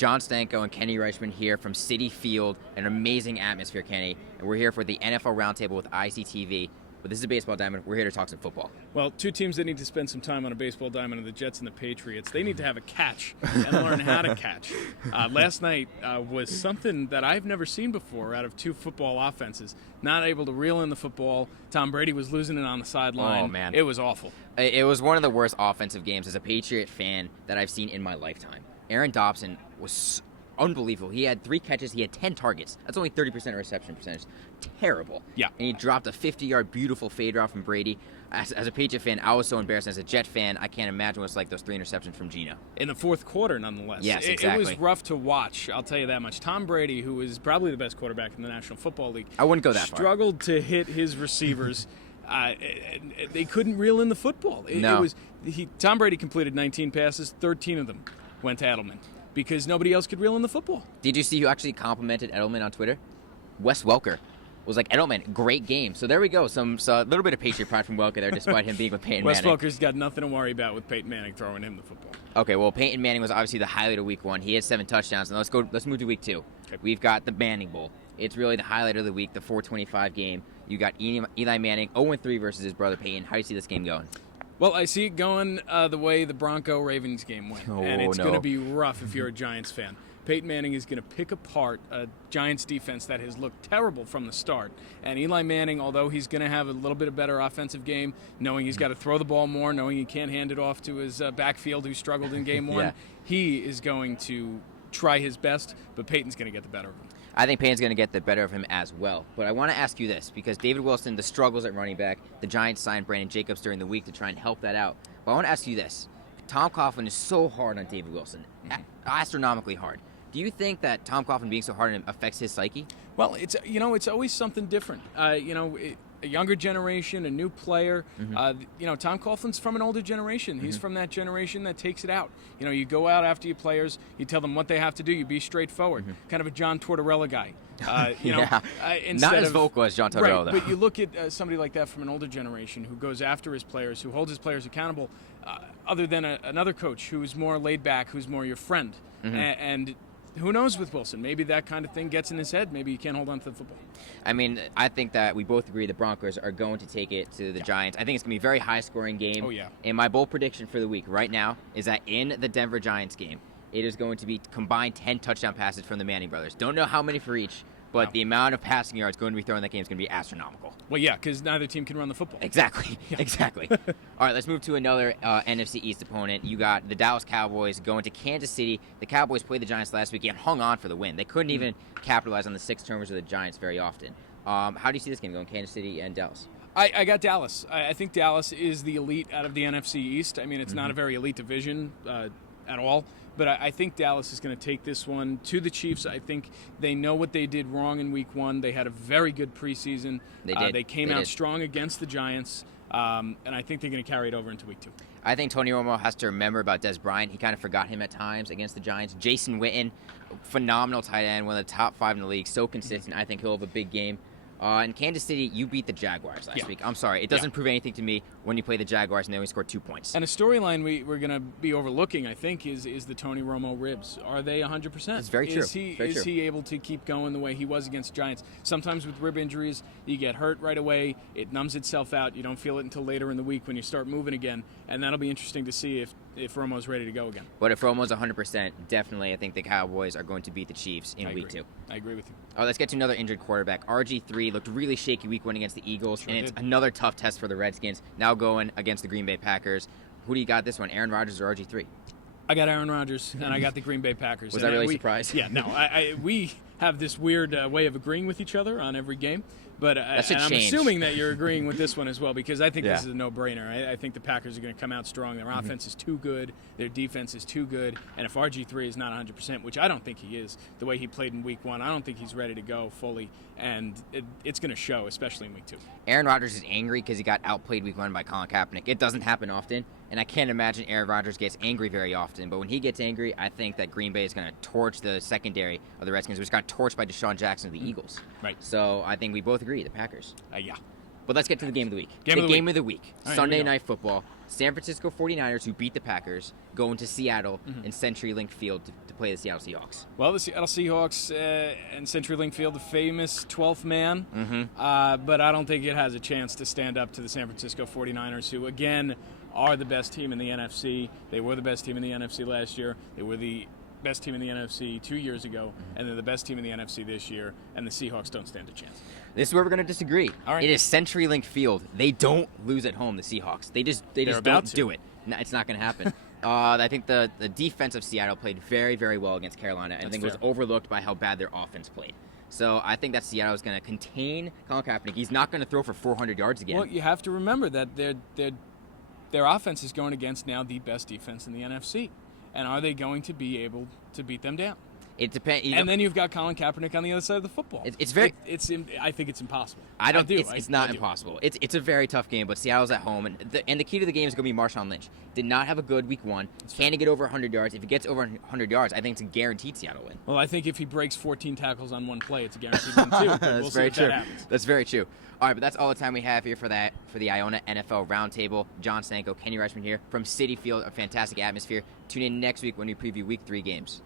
John Stanko and Kenny Reischmann here from Citi Field, an amazing atmosphere, Kenny. And we're here for the NFL Roundtable with ICTV. But this is a baseball diamond. We're here to talk some football. Well, two teams that need to spend some time on a baseball diamond are the Jets and the Patriots. They need to have a catch and learn how to catch. Last night was something that I've never seen before out of two football offenses. Not able to reel in the football. Tom Brady was losing it on the sideline. Oh, man. It was awful. It was one of the worst offensive games as a Patriot fan that I've seen in my lifetime. Aaron Dobson was unbelievable. He had 3 catches. He had 10 targets. That's only 30% reception percentage. Terrible. Yeah. And he dropped a 50-yard beautiful fade route from Brady. As a Patriot fan, I was so embarrassed. As a Jet fan, I can't imagine what's like those 3 interceptions from Geno. In the fourth quarter, nonetheless. Yes, It exactly. was rough to watch, I'll tell you that much. Tom Brady, who is probably the best quarterback in the National Football League, I wouldn't go that far. struggled to hit his receivers. They couldn't reel in the football. Tom Brady completed 19 passes, 13 of them went to Edelman, because nobody else could reel in the football. Did you see who actually complimented Edelman on Twitter? Wes Welker was like, Edelman, great game. So there we go. So a little bit of Patriot pride from Welker there, despite him being with Peyton Wes Manning. Welker's got nothing to worry about with Peyton Manning throwing him the football. Okay, well, Peyton Manning was obviously the highlight of Week 1. He had 7 touchdowns. Now let's move to Week 2. Okay. We've got the Manning Bowl. It's really the highlight of the week, the 425 game. You got Eli Manning 0-3 versus his brother Peyton. How do you see this game going? Well, I see it going the way the Bronco-Ravens game went, and it's going to be rough if you're a Giants fan. Peyton Manning is going to pick apart a Giants defense that has looked terrible from the start. And Eli Manning, although he's going to have a little bit of better offensive game, knowing he's got to throw the ball more, knowing he can't hand it off to his backfield who struggled in game 1, he is going to try his best, but Peyton's going to get the better of him. I think Payne's going to get the better of him as well. But I want to ask you this, because David Wilson, the struggles at running back, the Giants signed Brandon Jacobs during the week to try and help that out. But I want to ask you this. Tom Coughlin is so hard on David Wilson, astronomically hard. Do you think that Tom Coughlin being so hard on him affects his psyche? Well, it's always something different. A younger generation, a new player. Tom Coughlin's from an older generation. He's from that generation that takes it out. You go out after your players, you tell them what they have to do, you be straightforward. Kind of a John Tortorella guy. Not as vocal as John Tortorella, right, but you look at somebody like that from an older generation who goes after his players, who holds his players accountable, other than another coach who's more laid back, who's more your friend. And who knows with Wilson? Maybe that kind of thing gets in his head. Maybe he can't hold on to the football. I mean, I think that we both agree the Broncos are going to take it to the Giants. I think it's going to be a very high-scoring game. Oh, yeah. And my bold prediction for the week right now is that in the Denver Giants game, it is going to be combined 10 touchdown passes from the Manning brothers. Don't know how many for each, but the amount of passing yards going to be thrown in that game is going to be astronomical. Well, yeah, because neither team can run the football. Exactly. Exactly. All right, let's move to another NFC East opponent. You got the Dallas Cowboys going to Kansas City. The Cowboys played the Giants last week and hung on for the win. They couldn't even capitalize on the 6 turnovers of the Giants very often. How do you see this game going, Kansas City and Dallas? I got Dallas. I think Dallas is the elite out of the NFC East. I mean, it's not a very elite division at all. But I think Dallas is going to take this one to the Chiefs. I think they know what they did wrong in Week 1. They had a very good preseason. They did. They came out strong against the Giants, and I think they're going to carry it over into Week 2. I think Tony Romo has to remember about Des Bryant. He kind of forgot him at times against the Giants. Jason Witten, phenomenal tight end, one of the top 5 in the league, so consistent. I think he'll have a big game. In Kansas City, you beat the Jaguars last week. I'm sorry. It doesn't prove anything to me when you play the Jaguars and they only scored 2 points. And a storyline we're going to be overlooking, I think, is the Tony Romo ribs. Are they 100%? It's very true. Is he able to keep going the way he was against Giants? Sometimes with rib injuries, you get hurt right away. It numbs itself out. You don't feel it until later in the week when you start moving again. And that'll be interesting to see if Romo's ready to go again. But if Romo's 100%, definitely I think the Cowboys are going to beat the Chiefs in Week 2. I agree with you. Oh, let's get to another injured quarterback. RG3 looked really shaky Week 1 against the Eagles, and it's another tough test for the Redskins. Now going against the Green Bay Packers. Who do you got this one, Aaron Rodgers or RG3? I got Aaron Rodgers, and I got the Green Bay Packers. Was I really surprised? Yeah, no. We have this weird way of agreeing with each other on every game. But I'm assuming that you're agreeing with this one as well, because I think this is a no-brainer. I think the Packers are going to come out strong. Their offense is too good. Their defense is too good. And if RG3 is not 100%, which I don't think he is, the way he played in Week 1, I don't think he's ready to go fully. And it's going to show, especially in Week 2. Aaron Rodgers is angry because he got outplayed Week 1 by Colin Kaepernick. It doesn't happen often, and I can't imagine Aaron Rodgers gets angry very often. But when he gets angry, I think that Green Bay is going to torch the secondary of the Redskins, which got torched by Deshaun Jackson of the Eagles. Right. So I think we both agree, the Packers. Yeah. But let's get to the game of the week. Game of the week. Sunday Night Football. San Francisco 49ers, who beat the Packers, going to Seattle in CenturyLink Field to play the Seattle Seahawks. Well, the Seattle Seahawks and CenturyLink Field, the famous 12th man, but I don't think it has a chance to stand up to the San Francisco 49ers, who, again, are the best team in the NFC. They were the best team in the NFC last year. They were the best team in the NFC 2 years ago, and they're the best team in the NFC this year, and the Seahawks don't stand a chance. This is where we're going to disagree. All right. It is CenturyLink Field. They don't lose at home, the Seahawks. They just don't do it. No, it's not going to happen. I think the defense of Seattle played very, very well against Carolina, and I think it was overlooked by how bad their offense played. So I think that Seattle is going to contain Colin Kaepernick. He's not going to throw for 400 yards again. Well, you have to remember that their offense is going against now the best defense in the NFC. And are they going to be able to beat them down? It depends. And then you've got Colin Kaepernick on the other side of the football. I think it's impossible. It's not impossible. It's a very tough game, but Seattle's at home, and the key to the game is going to be Marshawn Lynch. Did not have a good week one. Can he get over 100 yards? If he gets over 100 yards, I think it's a guaranteed Seattle win. Well, I think if he breaks 14 tackles on one play, it's a guaranteed win too. That's very true. That's very true. All right, but that's all the time we have here for the Iona NFL Roundtable. John Stanko, Kenny Reischmann here from Citi Field, a fantastic atmosphere. Tune in next week when we preview Week 3 games.